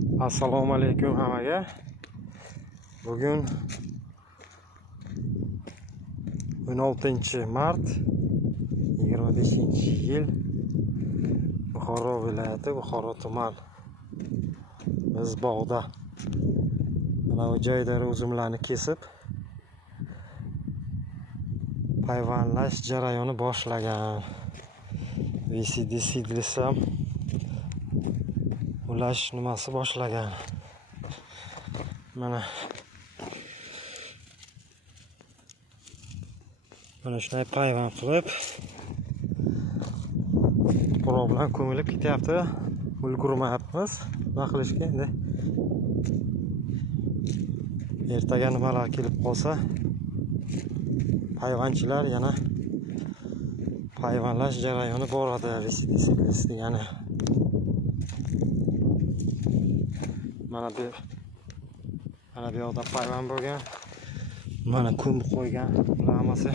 Assalomu alaykum hammaga. Bugun 16-mart 25-yil Buxoro viloyati, Buxoro tuman. Biz bog'da mana bu joydagi uzumlarni kesib payvandlash jarayoni boshlagan. VCD seedless ham ulash nimasi boshlagan. Mana shunday payvand qilib tuproq bilan ko'milib ketyapti. Ulgurmayapmiz nima qilishga endi. Ertaga nimalar kelib qolsa payvandchilar yana payvandlash jarayoni boradi. VCD seedless degani. Mana bu yoqda payvand bo'lgan. Mana ko'mib qo'ygan. Bular hammasi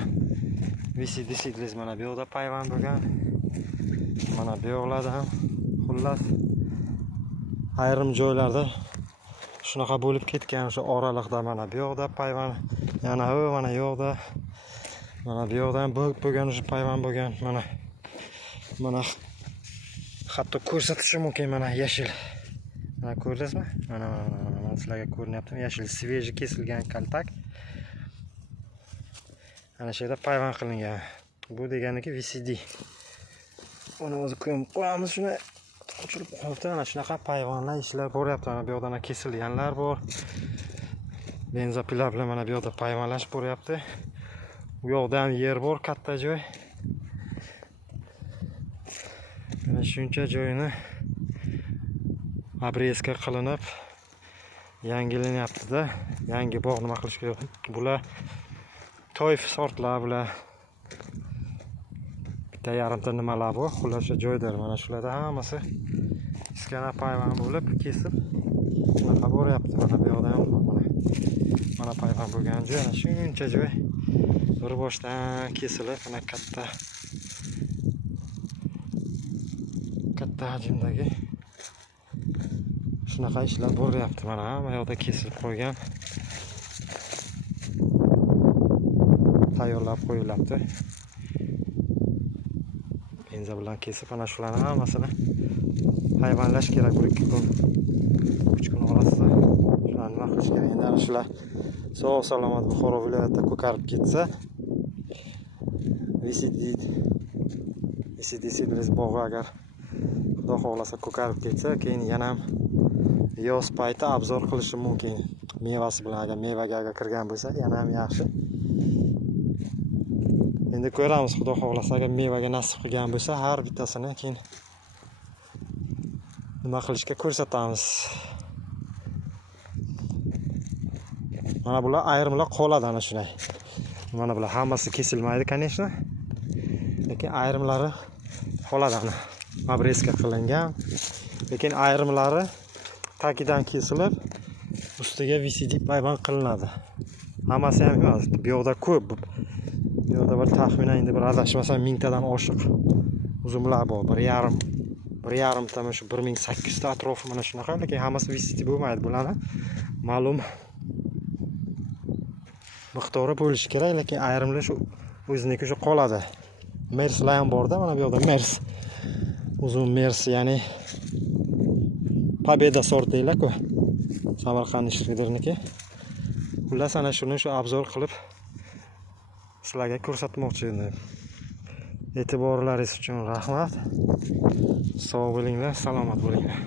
VCD seedless. Mana bu yoqda payvand bo'lgan. Mana bu yoqlarda ham xullas ayrim joylarda shunaqa bo'lib ketgan. O'sha oraliqda mana bu yoqda payvand, yana mana bu yoqda, mana bu yoqda ham bo'lgan o'sha payvand bo'lgan. Mana hatto ko'rsatishim mumkin. Mana yashil. Mana ko'rdingizmi? Mana sizlarga ko'rinyaptimi? Yashil sveji kesilgan kaltak. Ana shu yerda payvand qilingan. Bu deganiki VCD. Uni o'zi ko'mib qo'yamiz, shuni ochilib qoldi. Ana shunaqa payvandlar ishlar bo'lyapti. Mana bu yoqdan kesilganlar bor. Benzopila bilan mana bu yoqda payvandlash bo'lyapti. Bu yoqda ham yer bor, katta joy. Mana shuncha joyini obrezka qilinib yangilanyapti-da. Yangi bog' nima qilish kerak? Bular toyf sortlar bular. Bitta yarimta nimalar bor, xullas o'sha joyda mana shularda hammasi iskana payvand bo'lib kesib bunaqa bo'lyapti. Mana bu yoqda ham mana payvand bo'lgan joy, ana shuncha joy bir boshdan kesilib, mana katta hajmdagi shunaqa ishlar bo'lyapti. Mana hamma yoqda kesilib qo'ygan, tayyorlab qo'yilyapti. Benza bilan kesib ana shularni hammasini payvandlash kerak. 1-2 kun, 3 kun orasida shularni nima qilish kerak? Endi ana shular sog' salomat Buxoro viloyatida ko'karib ketsa, VCD seedless bog'i agar Xudo xohlasa ko'karib ketsa, keyin yana ham yoz payti obzor qilishim mumkin. Mevasi bilan agar mevaga kirgan bo'lsa, yana ham yaxshi. Endi ko'ramiz, Xudo xohlasa agar mevaga nasib qilgan bo'lsa, har bittasini keyin nima qilishga ko'rsatamiz. Mana bular ayrimlar qoladi ana shunday. Mana bular hammasi kesilmaydi, конечно. Lekin ayrimlari qoladi ana. Obrezka qilingan. Lekin ayrimlari tagidan kesilib, ustiga VCD payvand qilinadi. Hammasi ham emas. Bu yoqda ko'p. Bu yoqda bir taxminan endi bir adashmasam 1000 tadan oshiq uzumlar bor. 1,5 ta shu 1800 ta atrofi mana shunaqa. Lekin hammasi VCD bo'lmaydi. Bularni ma'lum miqdori bo'lishi kerak, lekin ayrimlar shu o'ziniki shu qoladi. Merslar ham borda, mana bu yoqda mers. Uzum mers, ya'ni Pobeda sort deylar-ku. Samarqand ishqiderniki. Xullas ana shuni shu obzor qilib sizlarga ko'rsatmoqchi edim. E'tiborlaringiz uchun rahmat. Sog' bo'linglar, salomat bo'linglar.